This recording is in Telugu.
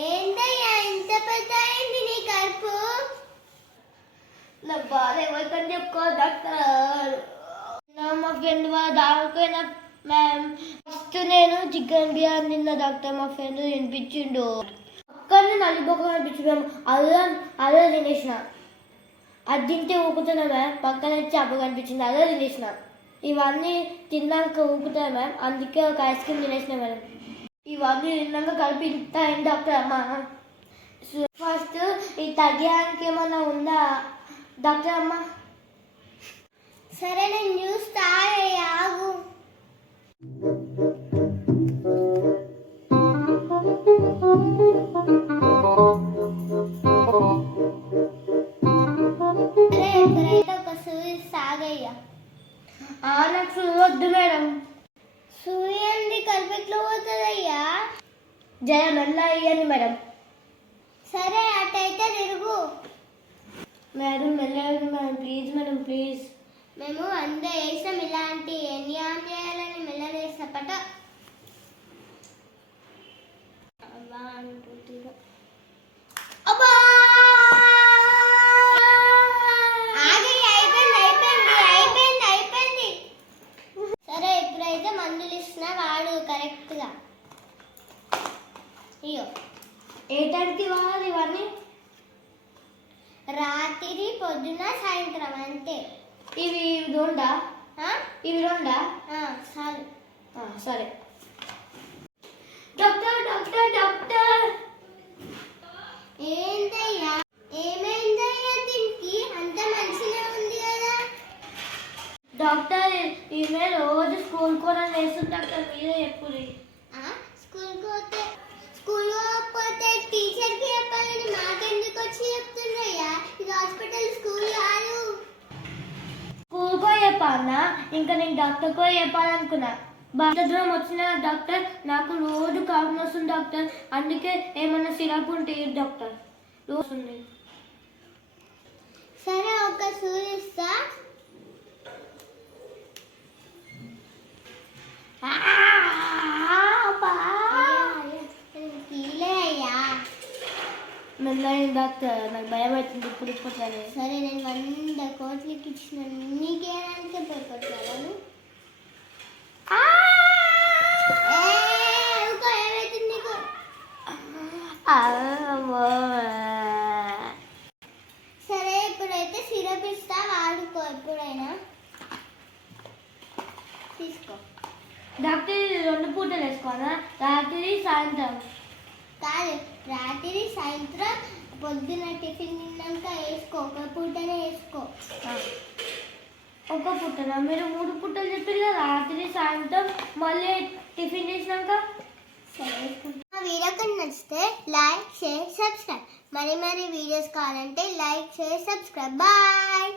ఏంటయ్యా ఇంత పెద్ద అయింది నీ కడుపు? నా బాధ ఎవరికని చెప్పుకో డాక్టర్. మా ఫ్రెండ్ వాళ్ళ దానికైనా మ్యామ్ ఫస్ట్ నేను చికెన్ బిర్యానీ తిన్న డాక్టర్. మా ఫ్రెండ్ తినిపించిండు. అక్కడనే నల్లిపోక అనిపించింది మ్యామ్. అదే తినేసిన. అది తింటే ఊపుతున్నా మ్యామ్. పక్కన చేప కనిపించింది, అదే తినేసిన. ఇవన్నీ తిన్నాక ఊపుతాయి మ్యామ్. అందుకే ఒక ఐస్ క్రీమ్ తినేసిన మేడం. ఇవన్నీ తిన్నాక కలిపి ఇంత అయింది డాక్టర్. అమ్మ ఫస్ట్ ఈ తగ్గడానికి ఏమన్నా ఉందా డాక్టర్ అమ్మ? సరే నేను చూస్తా, ఆగు. ఇప్పుడైతే ఒక సూది సాగయ్యా. నాకు సూది వద్దు మేడం. సూర్యుంది కల్పెట్లో పోతుందయ్యా. జయ మెల్ల అయ్యండి మేడం. సరే అటైతే తిరుగు. మేడం మెల్లగా మేడం, ప్లీజ్ మేడం, ప్లీజ్. మేము అందరూ వేసాం ఇలాంటి ఎన్ని ఆన్ చేయాలని మెల్లగా వేస్తా పట. అయిపోయింది. సరే ఇప్పుడైతే మందులు ఇస్తున్నా, వాడు కరెక్ట్గా. అయ్యో ఏ టైంకి ఇవ్వాలి ఇవన్నీ? రాత్రి, పొద్దున, సాయంత్రం అంతే. ఇవి రెండా? ఇవి రెండా? చాలు. సరే డాక్టర్ డాక్టర్ డాక్టర్. ఏంటయ్యా ఏమైందయ్యా? దీనికి అంత మంచిగా ఉంది కదా డాక్టర్. ఈమె రోజు స్కూల్ కూడా వేస్తుంది డాక్టర్. మీరే చెప్పుది. స్కూల్ పోతే టీచర్కి చెప్పాలని మాకెందుకు వచ్చి చెప్తుండ్రయ్యా? ఇది హాస్పిటల్, స్కూల్ కాదు. స్కూల్ కూడా చెప్పాలన్నా? ఇంకా నేను డాక్టర్ కూడా చెప్పాలనుకున్నా. దూరం వచ్చిన డాక్టర్, నాకు రోజు కాపు వస్తుంది డాక్టర్. అందుకే ఏమన్నా సిరప్ ఉంటే డాక్టర్. రోజు ఉంది. సరే ఒక సూది ఇస్తా. మెల్లగా డాక్టర్, నాకు భయం అవుతుంది ఇప్పుడు ఇప్పట్లనే. సరే నేను 100 కోట్లకి ఇచ్చిన నీకేనానికే భయపడతాను. ఏమైతుంది నీకు? సరే ఇప్పుడైతే సిరప్ ఇస్తా, వాడుకో. ఎప్పుడైనా తీసుకో డాక్టర్. 2 పూటలు వేసుకోవాలా? రాత్రి సాయంత్రం? కాదు, రాత్రి సాయంత్రం. పొద్దున టిఫిన్ తిన్నాక వేసుకో. ఒక పూటనే వేసుకో. ఒక పూటనా? మీరు 3 పూటలు చెప్పారు కదా, రాత్రి సాయంత్రం మళ్ళీ టిఫిన్ చేసినాక. సరే మా వీడియో కనుక నచ్చితే లైక్, షేర్, సబ్స్క్రైబ్. మరి వీడియోస్ కావాలంటే లైక్, షేర్, సబ్స్క్రైబ్. బాయ్.